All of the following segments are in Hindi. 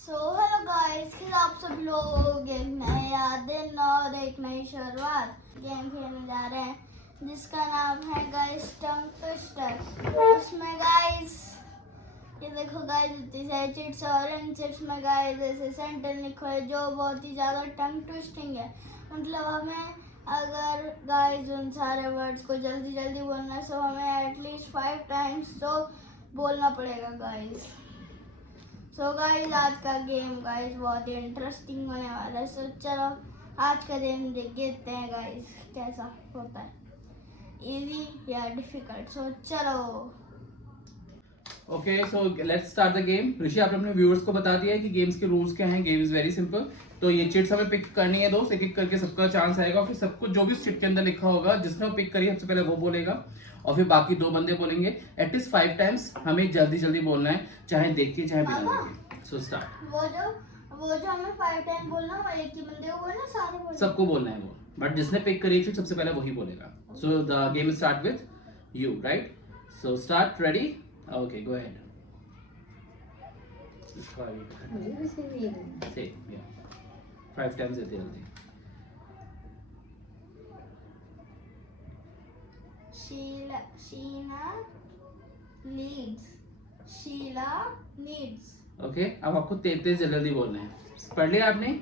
सो हेलो गाइस, फिर आप सब लोग एक नया दिन और एक नई शुरुआत गेम खेलने जा रहे हैं जिसका नाम है गाइस टंग ट्विस्टर। उसमें गाइस ये देखो गाइस, इतनी सारी चिट्स और इन चिट्स में गाइस ऐसे सेंटेंस लिखो है जो बहुत ही ज़्यादा टंग ट्विस्टिंग है। मतलब हमें अगर गाइस उन सारे वर्ड्स को जल्दी जल्दी बोलना है, सो हमें एटलीस्ट 5 टाइम्स तो बोलना पड़ेगा गाइस। सो गाइस आज का गेम गाइस बहुत ही इंटरेस्टिंग होने वाला है। सो चलो आज का गेम देखते हैं गाइस कैसा होता है, इजी या डिफिकल्ट। सो चलो okay, so let's start the game. Rishi, आपने अपने व्यूअर्स को बता दिया है कि गेम्स के रूल्स क्या हैं। Game is very simple. तो ये चिट्स हमें पिक करनी है दोस्त, एक एक करके सबका चांस आएगा। फिर सबको जो भी चिट के अंदर लिखा होगा जिसने वो पिक करी सबसे पहले वो बोलेगा, और फिर बाकी 2 बंदे बोलेंगे। एटलीस्ट 5 टाइम्स हमें जल्दी जल्दी बोलना है, चाहे देख के चाहे बिना देखे। So start. वो जो हमें 5 टाइम बोलना है वो एक ही बंदे को बोलना, सारे बोलना, सबको बोलना है वो, बट जिसने पिक करी चिट सबसे पहले वही बोलेगा। So the game start with you, right? So start, ready? Okay, go ahead. मुझे भी सिर्फ ये देना। Say, yeah. 5 times देते जल्दी। Sheena leads, Sheila needs. Okay, अब आपको तेज जल्दी बोलना है। पढ़ लिया आपने?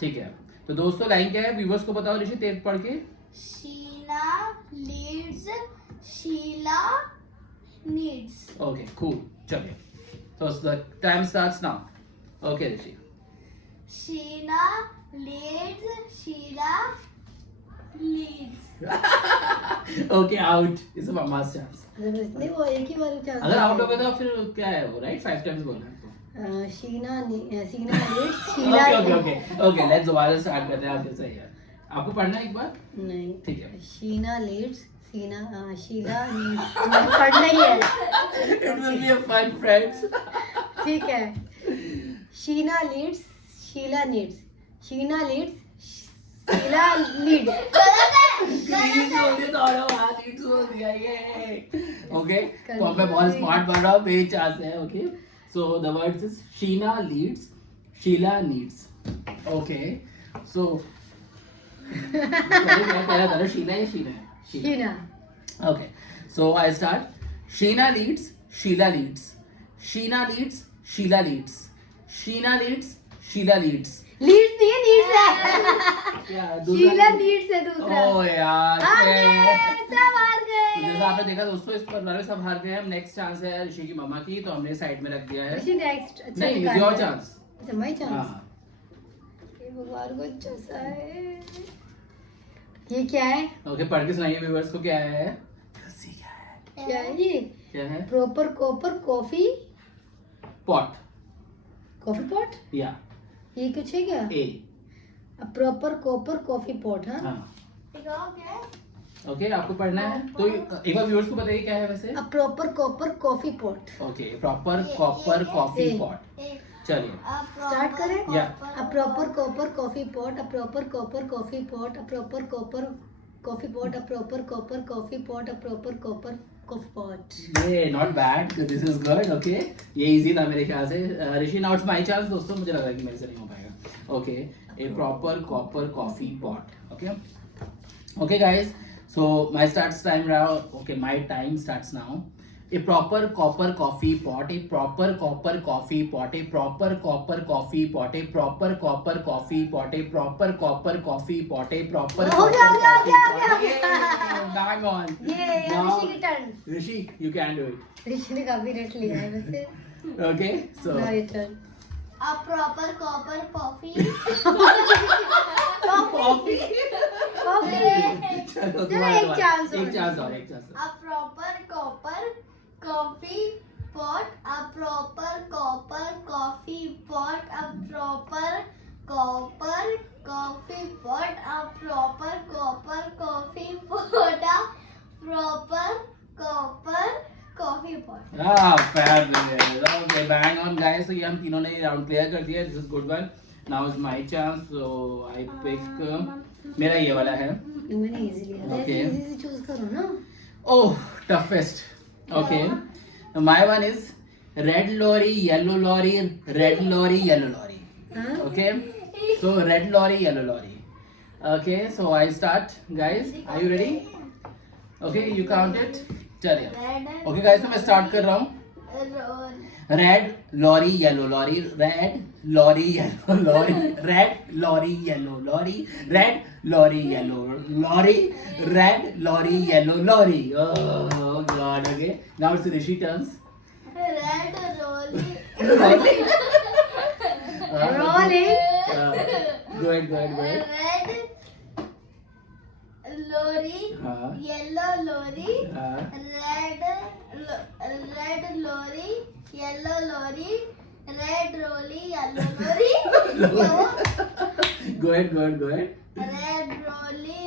ठीक है। तो दोस्तों लाइन क्या है, व्यूवर्स को बताओ। ऋषि तेज पढ़ के। Sheena leads, Sheila needs. Okay, cool. चलिए, so the time starts now. Okay, Rishi. Sheena leads, Sheila leads. Okay, out. It's a mama's chance. नहीं, वो एक ही बार चांस। अगर आउट हो गए तो फिर क्या है वो, राइट? 5 times बोलना है आपको। Sheena leads, Sheila Okay, let's दोबारा स्टार्ट करते हैं। आपके सही है। आपको पढ़ना है एक बार? नहीं, ठीक है। शीना लीड्स, शीला लीड्स पढ़ना ही है। It will be a fun, friends. ठीक है। Sheena leads, Sheila needs, Sheena leads, Sheila leads. Okay, तो मैं बहुत स्मार्ट बन रहा हूँ, मेरी चांस है। Okay, so the words is Sheena leads, Sheila needs. Okay, so Sheena या शीना है? Sheena. Okay, so I start. Sheena leads, Sheila leads. Sheena leads, Sheila leads. Sheena leads, Sheila leads. Leads नहीं है, नीड्स है। क्या शीला नीड्स है दूसरा। ओ यार, हार गए, सब हार तो जैसा गए। आपने देखा दोस्तों, इस पर वाले सब हार गए हम। नेक्स्ट चांस है ऋषि की मम्मा की, तो हमने साइड में रख दिया है। ऋषि नेक्स्ट। अच्छा, नहीं, निकाल योर लिया। चांस। अच्छा, माय चांस। हाँ, ये भगवान को अच्छा सा है। ये क्या है? ओके, पढ़ के सुनाइए व्यूअर्स को क्या है। क्या है ये? क्या है? Proper copper coffee pot. Coffee pot. या ये कुछ है क्या? ए। Proper copper coffee pot. हाँ, हाँ, ठीक है, ओके। ओके, आपको पढ़ना है तो एक बार व्यूअर्स को बताइए क्या है वैसे। Proper copper coffee pot. Okay, proper copper coffee pot. चलिए स्टार्ट करें। या proper copper coffee pot, proper copper coffee pot, proper copper coffee pot, proper copper coffee pot, proper copper coffee pot. ये not bad, this is good. Okay, ये इजी था मेरे ख्याल से। Rishi, now it's my chance दोस्तों, मुझे लग रहा है कि मेरे से नहीं हो पाएगा। Okay, A proper copper coffee pot. Okay, okay guys, so my starts time now. Okay, my time starts now. A proper copper coffee pot, a proper copper coffee pot, a proper copper coffee pot, a proper copper coffee pot, a proper copper coffee pot, a proper हो गया, copper हो गया, coffee हो गया, pot. हो गया। Yeah, bang on. ये Now, ऋषि की turn. Rishi, you can do it. ऋषि ने काफी रेट लिया है वैसे। Okay, so Now your turn. A proper copper coffee। coffee. Coffee. चलो चलो, एक chance और। एक चांस और, एक चांस और। A proper copper coffee pot, a proper copper coffee pot, a proper copper coffee pot, a proper copper coffee pot, a proper copper coffee pot। fabulous. Okay, bang on guys. तो ये हम तीनों ने राउंड क्लियर कर दिया। This is good one. Now is my chance. So I pick. मेरा ये वाला है। मैंने इजी लिया था। Okay. इजी से चूज करो ना। Oh, toughest. Okay. My one is red lorry, yellow lorry, red lorry, yellow lorry. हाँ? Okay, so red lorry, yellow lorry. Okay, so I start, guys. Are you ready? Okay, you count it. चलिए. Okay, guys, तो मैं start कर रहा हूँ. Red lorry, yellow lorry, red lorry, yellow lorry, red lorry, yellow lorry, red lorry, yellow lorry, red lorry, yellow lorry. Oh God. Okay, now it's Rishi turns. Red rolling. Rolling. Go ahead. Red lorry, हाँ. yellow lorry, हाँ. red lorry, yellow lorry, red rolly, yellow lorry. Go ahead. Red rolly,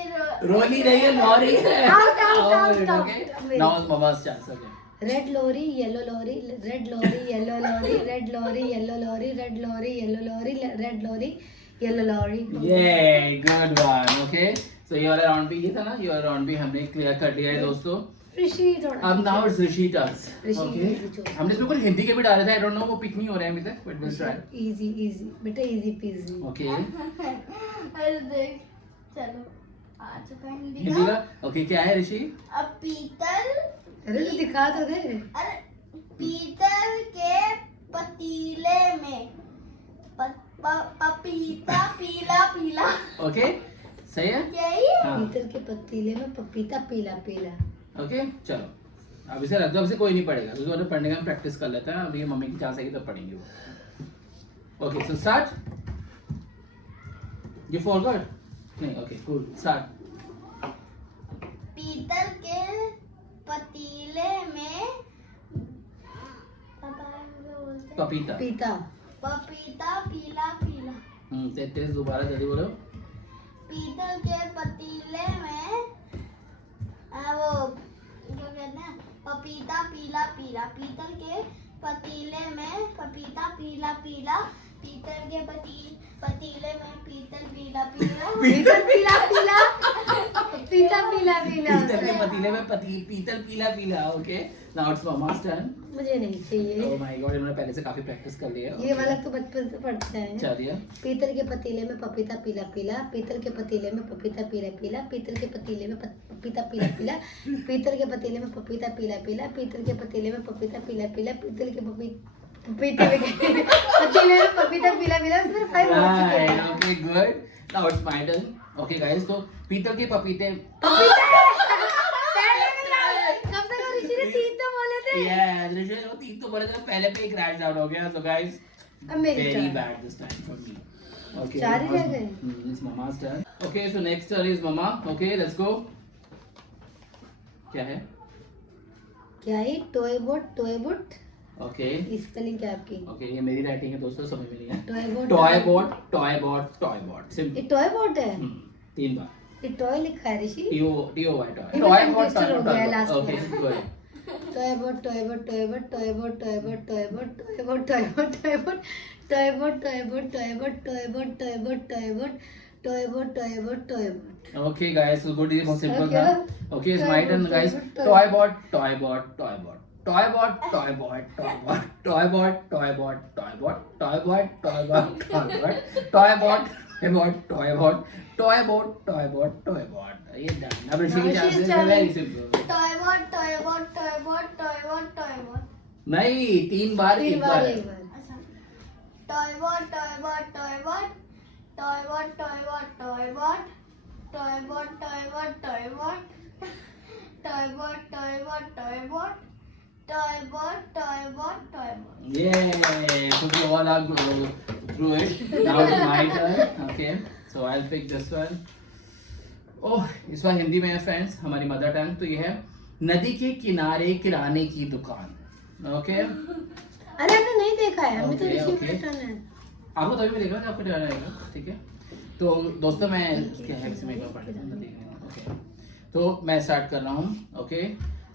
Rolly नहीं है, lorry है. Out. Okay. Now Mama's chance. Okay. Red lorry, yellow lorry, red lorry, yellow lorry, red lorry, yellow lorry, red lorry, yellow lorry, red lorry, yellow lorry. Yay, good one. Okay. So ये वाला राउंड भी ये था ना, ये वाला राउंड भी हमने क्लियर कर लिया है दोस्तों. ऋषि थोड़ा. अब now it's Rishi turns. Rishi Okay. easy choose. हमने इसमें कुछ हिंदी के भी डाले थे. I don't know वो पिक नहीं हो रहे हैं अभी तक. But we'll try. इजी बेटा, इजी पीजी. Okay. अरे देख, चलो आ चुका हिंदी हिंदी का. का. Okay, क्या है ऋषि? अब पीतल, अरे तो दिखा तो दे. अरे पीतल के पतीले में पपीता पीला पीला. Okay. सही है? यही हाँ. पीतल के पतीले में पपीता पीला पीला. ओके, चलो अब इसे रख दो. अब से कोई नहीं पढ़ेगा क्योंकि उन्हें पढ़ने का हम प्रैक्टिस कर लेते हैं. अभी मम्मी की चांस आएगी तब पढ़ेंगे वो. Okay, so start. You forgot? नहीं. Okay, cool. स्टार्ट. पीतल के पतीले में पपीता. पीता. पपीता पीला पीला. तेज दोबारा जल्दी बोलो. पीतल के पतीले में वो क्या कहते हैं, पपीता पीला पीला. पीतल के पतीले में पपीता पीला पीला. पीतल के पतीले में पीतल पीला पीला. पीतल पीला पीला. पपीता पीला पीला. पीतल के पतीले में पीतल पीला पीला. Okay, now it's mumma's turn. मुझे नहीं चाहिए. ओह माय गॉड, इन्होंने पहले से काफी प्रैक्टिस कर ली है. ये वाला तो बचपन से पढ़ते हैं. चलिए. पीतल के पतीले में पपीता पीला पीला. पीतल के पतीले में पपीता पीला पीला. पीतल के पतीले में पपीता पीला पीला. पीतल के पतीले में पपीता पीला पीला. पीतल के पतीले में पपीता पीला पीला. पीतल के पतीले में पपीता पीला पीला. उसमें 5 हो चुके हैं. Okay, good. Now it's my turn. Okay guys, तो पीतल के पपीते. कब तक ऋषि ने 3 तो बोले थे. यस, ऋषि ने 3 तो बोले थे, पहले पे ही क्रैश डाउन हो गया. सो गाइस, अब मेरी very turn. Bad this time for me. Okay, 4 ही रह गए. It's mumma's turn. Okay, so next turn is mumma. Okay, let's go. क्या है? क्या है? Toy boat. ओके. स्पेलिंग क्या आपकी? ओके, ये मेरी राइटिंग है दोस्तों, समझ में नहीं है. Toy boat. टॉय बोट ये सिंपल. टॉय बोट है. 3 बार. ये टॉय लिखा है ऋषि. TOY ये टॉय tongue बोट. twister हो गया है last ओके, में. Good. Toy boat. Okay, guys, so good. It's simple. Okay. Huh? Okay, it's my turn, guys. Toy bot. ये done. अब ऋषि की चांसेस है very simple. Toy boat. नहीं, 3 बार 1 बार. अच्छा, toy boat. Yay! So we all are through it. Now it's my turn. Okay, so I'll pick this one. ओह, इस बार हिंदी में है फ्रेंड्स, हमारी मदर टंग. तो ये है नदी के किनारे किराने की दुकान. ओके. अरे हमने नहीं देखा है. हमें तो Okay, ऋषि okay. का टर्न है. आपको तभी भी देखा था, आपको डर आएगा. ठीक है, तो दोस्तों मैं क्या है इसमें एक बार पढ़ लेता हूं नदी. ओके, तो मैं स्टार्ट कर रहा हूँ. ओके,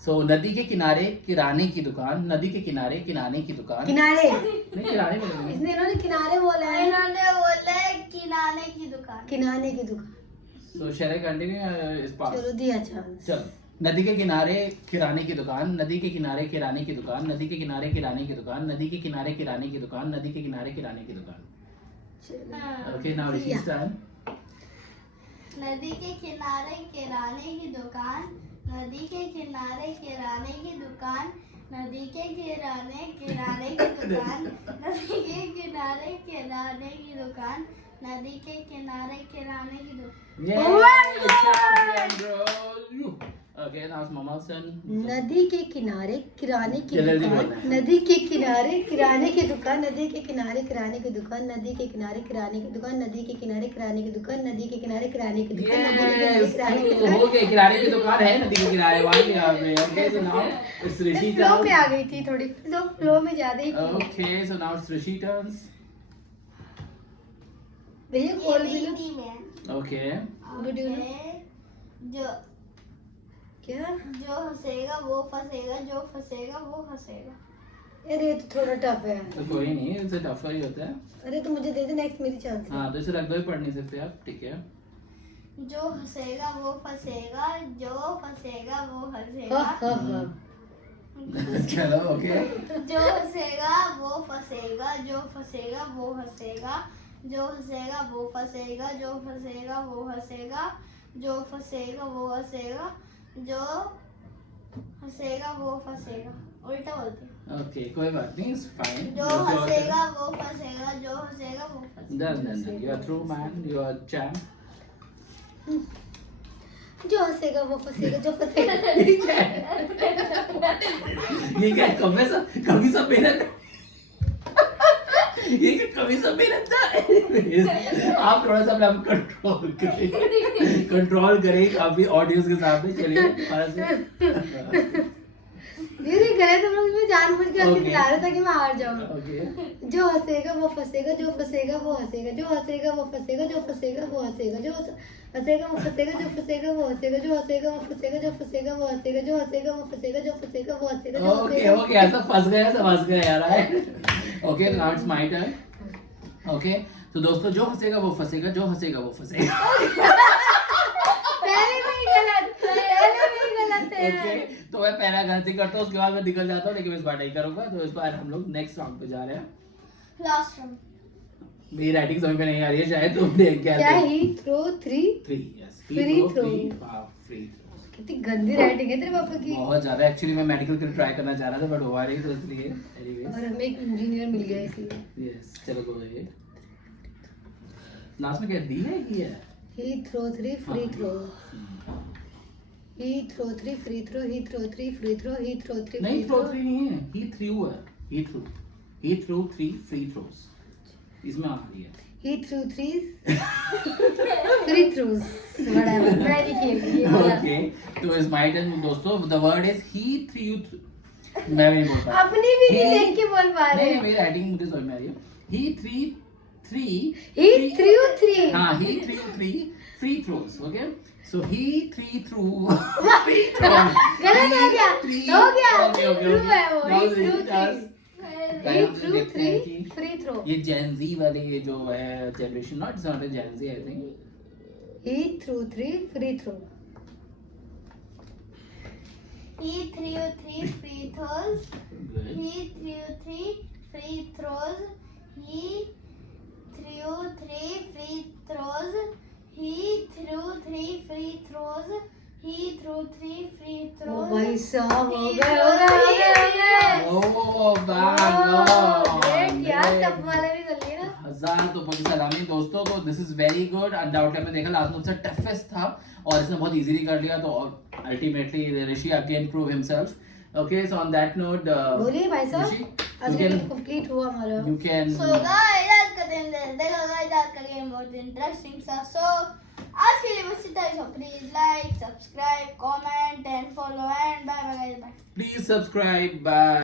सो नदी के किनारे किराने की दुकान. नदी के किनारे किराने की दुकान. किनारे. नहीं, किराने बोलेंगे. इसने इन्होंने किनारे बोला है. इन्होंने बोले किराने की दुकान. किनारे की दुकान. So shall I continue? Is past. चलो दिया चांस. चलो. नदी के किनारे किराने की दुकान, नदी के किनारे किराने की दुकान, नदी के किनारे किराने की दुकान, नदी के किनारे किराने की दुकान, नदी के किनारे किराने की दुकान. Okay, now Rishi's turn. नदी के किनारे किराने की दुकान, नदी के किनारे किराने की दुकान, नदी के किराने किराने की दुकान, नदी के किनारे किराने की दुकान, नदी के किनारे किराने की दुकान. Yeah, champion, bro. Okay, now it's Mama's turn. नदी के किनारे किराने की जल्दी दुकान, बोलना है. नदी के किनारे किराने की दुकान, नदी के किनारे किराने की दुकान, नदी के किनारे किराने की दुकान, नदी के किनारे किराने की दुकान, नदी के किनारे किराने की दुकान, नदी के किनारे Yes, किराने की तो दुकान. हो गया, किराने की दुकान है नदी के किनारे वहाँ यहाँ पे. Okay, so now it's Rishi flow में turn. आ गई थी थोड़ी, फ्लो में ज्यादा ही थी. Okay, so now it's Rishi turns. भैया ये खोल भी लो. हिंदी में. Okay. What do you know? Okay, जो क्या? जो हंसेगा वो फंसेगा, जो फंसेगा वो हंसेगा. अरे ये तो थोड़ा टफ है. तो कोई नहीं, इससे टफर ही होता है. अरे तो मुझे दे दे, नेक्स्ट मेरी चांस. हाँ, तो इसे रख दो, पढ़ नहीं सकते आप, ठीक है. जो हंसेगा वो फंसेगा, जो फंसेगा वो हाँ हंसेगा. हाँ हाँ. चलो, ओके. जो हंसेगा वो फंसेगा, जो फंसेगा वो हंसेगा, जो हंसेगा वो फंसेगा, जो फंसेगा वो हंसेगा, जो फंसेगा वो हंसेगा, जो हंसेगा वो फंसेगा. उल्टा बोलते हैं. ओके, कोई बात नहीं, इट्स फाइन. जो हंसेगा वो फंसेगा, जो हंसेगा वो फंसेगा. Done. You are through, man. You are champ. जो हंसेगा वो फंसेगा, जो फंसेगा. ये क्या कभी सब मेहनत ये क्या कभी सब मेहनत था. आप थोड़ा सा अपने आप कंट्रोल करें काफी ऑडियंस के सामने. चलिए. मेरे गए तो लोग इसमें जानबूझ के Okay. ऐसे दिला रहे ताकि मैं हार जाऊं. ओके. जो हंसेगा वो फंसेगा, जो फंसेगा वो हंसेगा, जो हंसेगा वो फंसेगा, जो फंसेगा वो हंसेगा, जो हंसेगा वो फंसेगा, जो फंसेगा वो हंसेगा, जो हंसेगा वो फंसेगा, जो फंसेगा वो हंसेगा, जो हंसेगा वो फंसेगा, जो फंसेगा वो हंसेगा, जो ओके, हंसेगा. ओके, ऐसा फंस गया यार. Okay, now it's my turn. Okay, तो दोस्तों, जो हंसेगा वो फंसेगा, जो हंसेगा वो फंसेगा. पहले में ही गलत है. ओके, तो मैं पहला गलती करता हूँ, उसके बाद मैं निकल जाता हूँ, लेकिन इस बार नहीं करूंगा. तो इस बार हम लोग नेक्स्ट राउंड पे जा रहे हैं. Last round. मेरी राइटिंग समझ में नहीं आ रही है, शायद तुम देख क्या. क्या ही throw 3. 3. Yes, Free throw. Free. कितनी गंदी राइटिंग है तेरे पापा की. बहुत ज्यादा. एक्चुअली मैं मेडिकल के लिए ट्राई करना चाह रहा था, बट हुआ नहीं, तो इसलिए. एनीवेज, और हमें एक इंजीनियर मिल गया इसलिए. यस, चलो गो अहेड. लास्ट में क्या दी है कि है? He throw 3 free throw. He throw 3 free throw. He throw 3 free throw. He throw 3 नहीं, free थ्रो throw. 3 नहीं है, ही थ्रू है. ही थ्रू 3 फ्री थ्रोस. इसमें आ रही है. He threw 3 free throws. Whatever. मैं नहीं खेल रही ये वाला. ओके, तो इज माय टर्न दोस्तों. The word is he through. मैं भी नहीं बोल पा. अपनी भी नहीं देख के बोल पा नहीं, रहे. मेरी राइटिंग मुझे समझ में आ रही है. ही थ्री He threw 3. हाँ, he threw 3 free throws. Okay, so he threw free throws. गलत हो गया. हो गया. Okay. True है वो. Now He Rishi threw 3. does. He threw देखते हैं 3 कि free throw. ये Gen Z वाले ये जो है generation, not Gen Z, I think. He threw 3 free throw. He threw 3 free throws. Good. He threw 3 free throws. He threw 3 free throws. He threw 3 free throws. He threw 3 free oh throws. भाई साहब हो He गए, threw हो गए, हो 3 गए, हो गए. Oh, bang ग्रेट यार, on. टफ वाला भी कर लिए ना. हजार तो बड़ी सलामी दोस्तों. तो this is very good. Undoubtedly आपने देखा लास्ट में सबसे टफेस्ट था और इसने बहुत इजीली कर लिया. तो ultimately Rishi again prove himself. Okay, so on that note, बोलिए भाई साहब. ऋषि, आज का दिन कंप्लीट हुआ हमारा. you can So guys, आज का दिन देखो guys, आज का गेम बहुत इंटरेस्टिंग था. So आज के लिए बस इतना ही. So please like, subscribe, comment and follow and bye bye guys. Bye. please subscribe. Bye.